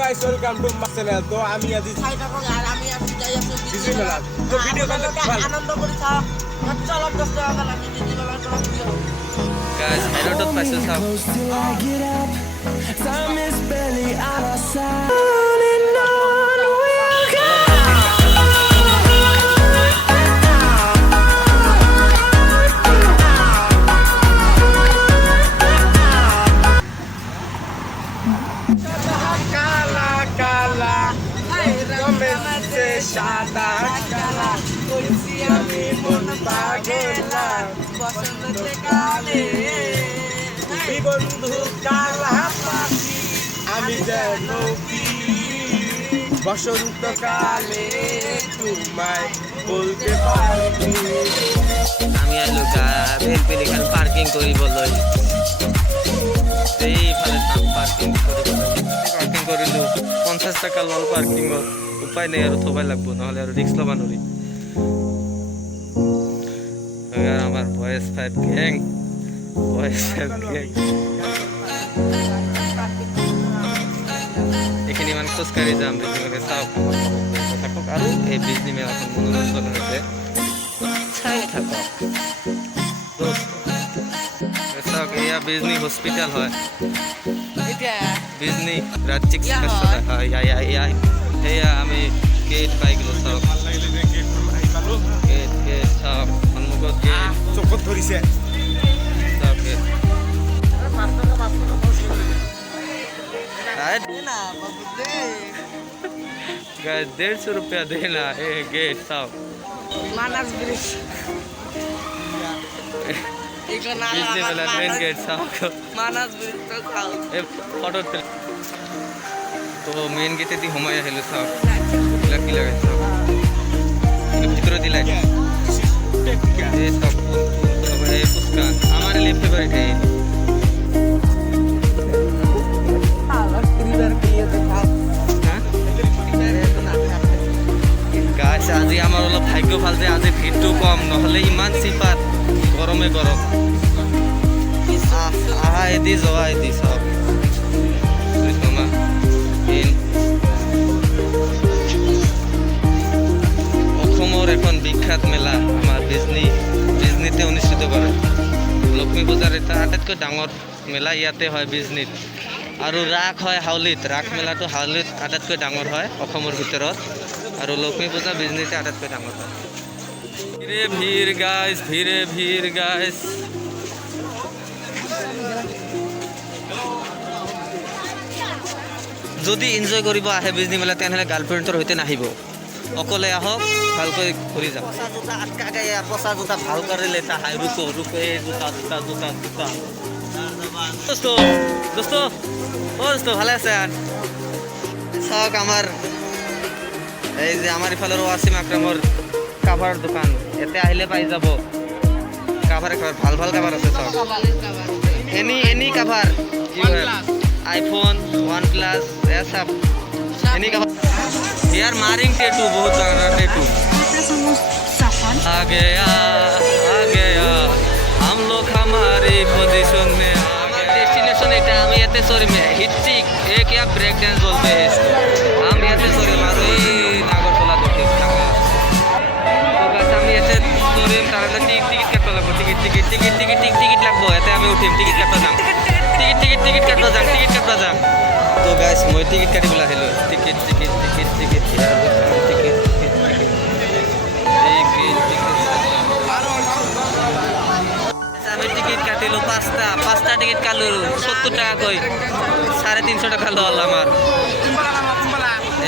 Guys welcome to my channel. তো আমি আজ তো ভিডিও আনন্দ করি চলো দোস্ত আমি দিদি বাবার Guys, I don't know if I Time is barely on our side. কালা কালা রমেছে সাদা কালা কইছি আমি মন পাগলা বসন্তে কালে বন্ধু কালা পাখি আমি যেন কি বসন্তকালে তোমায় বলতে পারি। আমি আইলো বেলপেলি খান পার্কিং করি বলই এইফালে পার্কিং কৰিলো 50 টাকা লল পার্কিংত উপায় নাই আৰু থবাই লাগব নহলে আৰু রিস্ক লবা নৰি আমার ভয়েস 5 গ্যাং এখানে মানে খোজকাঢ়ি যাম বেশি চাওক থাকক আৰু এই বিজনি মেলাখন মনোৰঞ্জন হৈছে চাই থাকক চাওক এয়া বিজনি হস্পিটেল হয় বিজনি ৰাজ্যিক চিকিৎসালয় হয় এয়া আমি গেট পাই গ'লো চাওক গেট চাওক সন্মুখত গেট চকুত ধৰিছে চাওক গেট गाइस 150 रुपया देना ए गेट साहब मानस ब्रिज इको नाला बिजली वाला मेन गेट साहब मानस ब्रिज तो खाओ ए फोटो तो मेन गेटे দি সময় আহিলো সাহেব লাকি লাগে সাহেব এই ভিতরে দিলাই এই সব এই পুষ্কা আমার लिए फेवरेट है গাছ আজি আমার অলপ ভাগ্য ভাল যে আজি ভিড়টো কম নহলে ইমান চিপাত গরমে গরম আহা এদি যোৱা এদি সব অসমৰ এখন বিখ্যাত মেলা আমাৰ বিজনীতে অনুষ্ঠিত কৰে লক্ষ্মী পূজাৰ এটা আটাইতকৈ ডাঙৰ মেলা ইয়াতে হয় বিজনীত আৰু ৰাস হয় হাউলিত ৰাস মেলাটো হাউলিত আটাইতকৈ ডাঙৰ হয় অসমৰ ভিতৰত আৰু লক্ষ্মী পূজা বিজনীতে আটাইতকৈ ডাঙৰ হয় ভিৰে ভিৰ গাইজ যদি এনজয় কৰিব আহে বিজনী মেলা তেনেহ'লে গাৰ্লফ্ৰেণ্ডৰ সৈতে নাহিব অকলে আহক ভালকৈ ঘূৰি যাওক পচা জোতা ভাল কৰি লেতা হাই ৰুকো জোতা দোস্ত ভালে আছে চাওক আমাৰ এই যে আমাৰ ইফালৰ ৱাছিম আক্ৰমৰ কাভাৰৰ দোকান ইয়াতে আহিলে পাই যাব কাভাৰ ভাল কাভাৰ আছে চাওক এনি কাভাৰ আইফোন OnePlus এসব এনি কাভার यार मारिंग टेटू बहुत ज्यादा टेटू आ गया हम लोग हमारी पोजीशन में डेस्टिनेशन এটা আমি এতে সরি মে হিটচিক এক या ब्रेक डांस बोलते हैं हम এতে সরি মারো এই নাগরতলা দেখে থাকা তো গাছ আমি এতে সরি তাহলে টিকিট কাটতে লাগবো টিকিট লাগবো এতে আমি উঠিম টিকিট কাটতে যাম টিকিট কাটতে যাম তো গাইস মই টিকিট কাটিবলৈ আহিলো টিকিট আমি টিকিট কাটিলো পাঁচটা টিকিট কাটলো 70 টাকা কই 350 টাকা লল আমার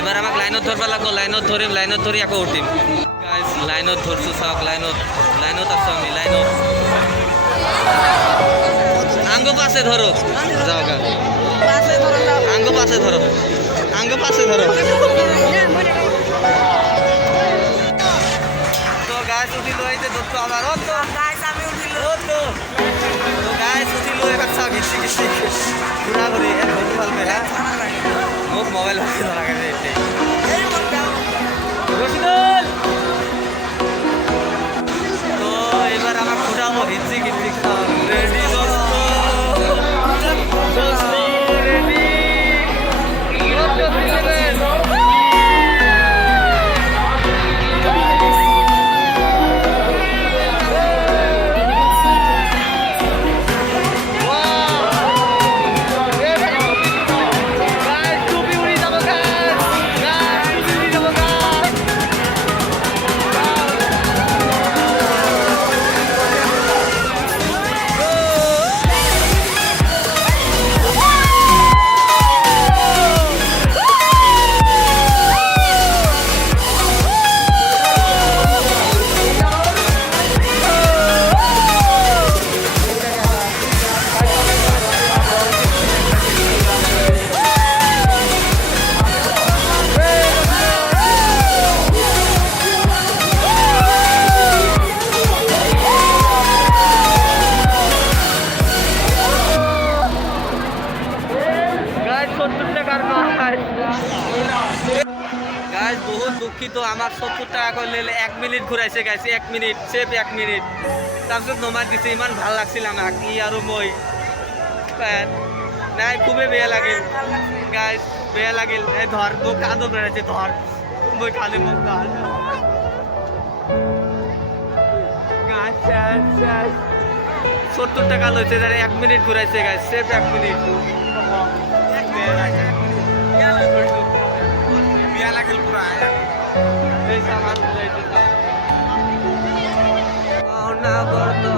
এবার আমাক লাইনত ধরবা লাগবো লাইনত ধরি আকৌ উঠিম গাইস লাইনত ধরছো সব লাইনত আছো আমি লাইনত আঙ্গ পাশে ধরো যাও গা আঙ্গ পাশে ধরো তো গাছ উঠিলো এই যে দোস্ত আবার ও তো গাছ আমি উঠিলো তো গাছ উঠিলো এবার সব ঘিসি ঘুরা ঘুরি এর বন্ধু ভালবে হ্যাঁ মোক মোবাইল হাতে ধরা গেছে এই রশিদুল তো এবার আমার ঘুরাবো ঘিসি রেডি দোস্ত রেডি দুঃখিত আমার 70 টাকা করলে 1 মিনিট ঘুরাইছে গাইছে 1 মিনিট সেভ 1 মিনিট তাৰপিছত নমাই দিছে ইমান ভাল লাগছিল আমাক ই আৰু মই নাই খুবেই বেয়া লাগিল গাইজ বেয়া লাগিল এই ধৰ মোক কান্দো বেড়াইছে ধৰ মই খালি মোক গাল গাইজ 70 টাকা লইছে যারে 1 মিনিট ঘুরাইছে গাইজ সেভ 1 মিনিট বিয়া লাগিল পুরা এই সামান লইছে না করতো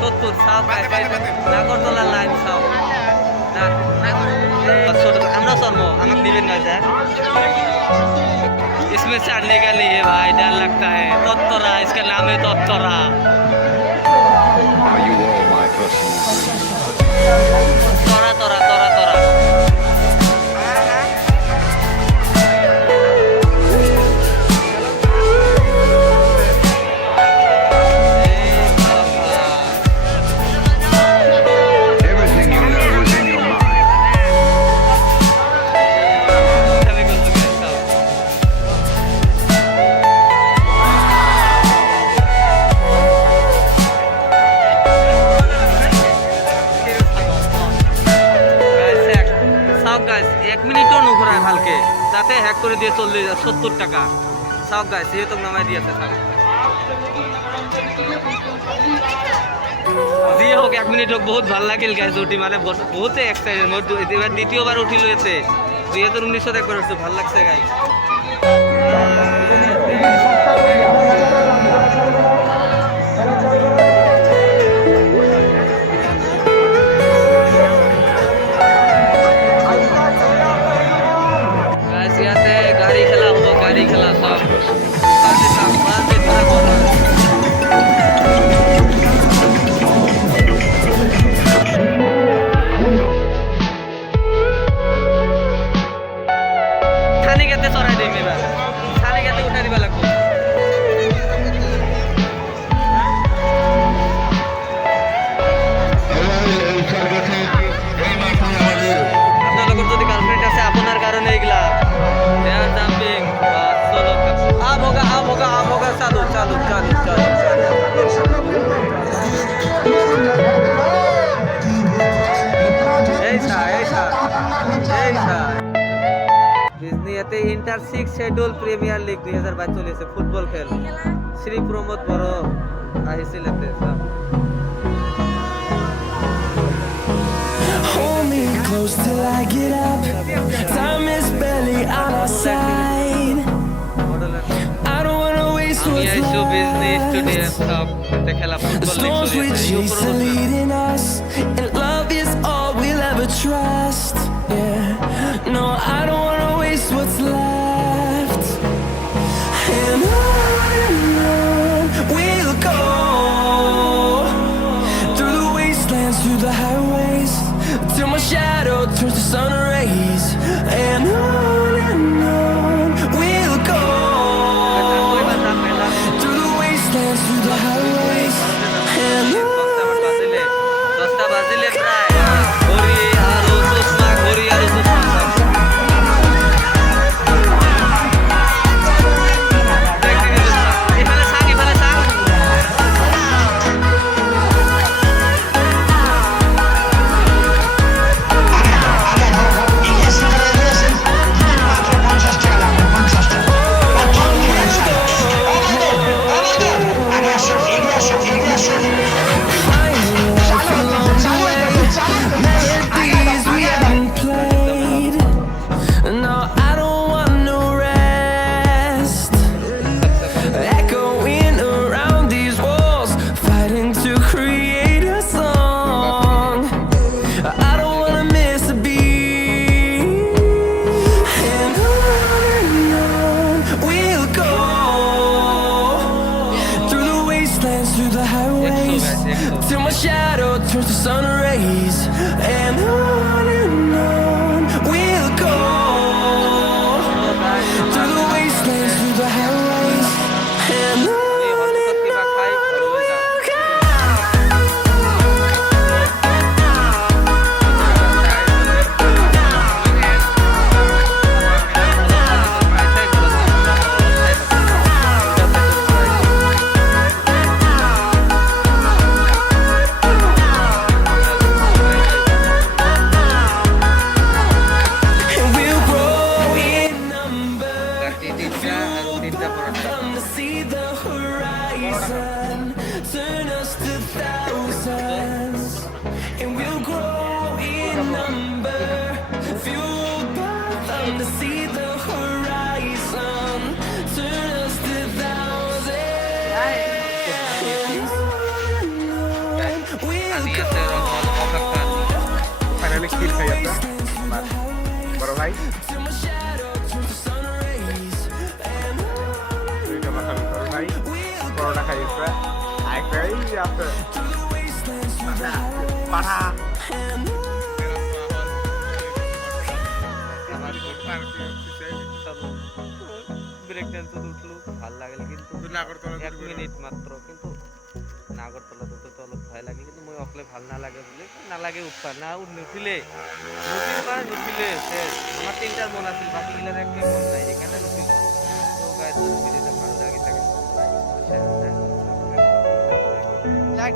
70 সাপ নাগরতলা লাইন সাপ আমরা शर्म আমাকে দিবেন না স্যার इसमें चढ़ने के लिए भाई डर लगता है तोत्तरा इसका नाम है तोत्तरा Are you all my personal तोरा तोरा तोरा तोरा Everything you know is in your mind. এক মিনিটও নুঘুরায় ভালকে তাতে হ্যাক করে দিয়ে 70 টাকা সব গাইস যেহেতু নামাই দিয়েছে সব দিয়ে হোক 1 মিনিট হোক বহুত ভাল লাগিল গাইস উঠি মানে বহুত এক্সাইটেড মোর এবার দ্বিতীয়বার উঠিল এতে 2019 একবার উঠছে ভাল লাগছে গাইস गाड़ी खेला हुआ गाड़ी खेला सब थाने कहते चढ़ाई देम एबार थाने कहते उठा दिबा लागबो আপনাদের যদি গার্লফ্রেন্ড আছে আপনার কারণে এগুলা They are jumping solo. Ab hoga, चालू. ऐसा. ডিজনিতে ইন্টার 6 শিডিউল প্রিমিয়ার লিগ 2022 চলিছে ফুটবল খেল শ্রী প্রমোদ বড় আহিছিল সব Hold me close till I get up. Time is barely on our side. I don't wanna waste আমি what's আইসো বিজনেস টুডে left. সব খেলা The football league storms we চলিছে chase are leading us, and love is all we'll ever trust. Yeah, no, I don't wanna waste what's left. And on we'll go, through the wastelands, through the highways, till my shadow turns to sun rays. And on we'll go, through the wastelands, through the highways. And দশটা বাজিলে প্রায় ঘড়ি আরো চশমা এখানে সাং melodies we haven't played. no, I don't want no rest. Echoing around these walls, fighting to create a song. I don't wanna miss a beat. And on we'll go, through the wastelands, through the highways, till my shadow turns to sun rays. And on we'll go, through the wastelands, through the highways. And on them to see the horizon. Turn us to thousands, and we'll grow in number. Fueled by them to see the horizon. Turn us to thousands. We'll আনিয়াতে রহমান অকাকার finally খির খাই আমরা বড় ভাই till my shadow turns to sun rays. দুইটা মাথা বড় ভাই বড়টা খাই একটা আইকাই আছে পাঠা ব্রেক ডান্সে উঠলো ভাল লাগল কিন্তু 1 মিনিট মাত্র কিন্তু নাগরতলা তো অলপ ভয় লাগে কিন্তু মই অকলে ভাল নালাগে বুলি নালাগে উঠবা না নুঠিলে আমার তিনটার মন আছিল বাকিগুলোর একটা মন নাই এখানে নুঠিল তো গায়ে তো ভিডিওটা ভালো লাগে থাকে লাইক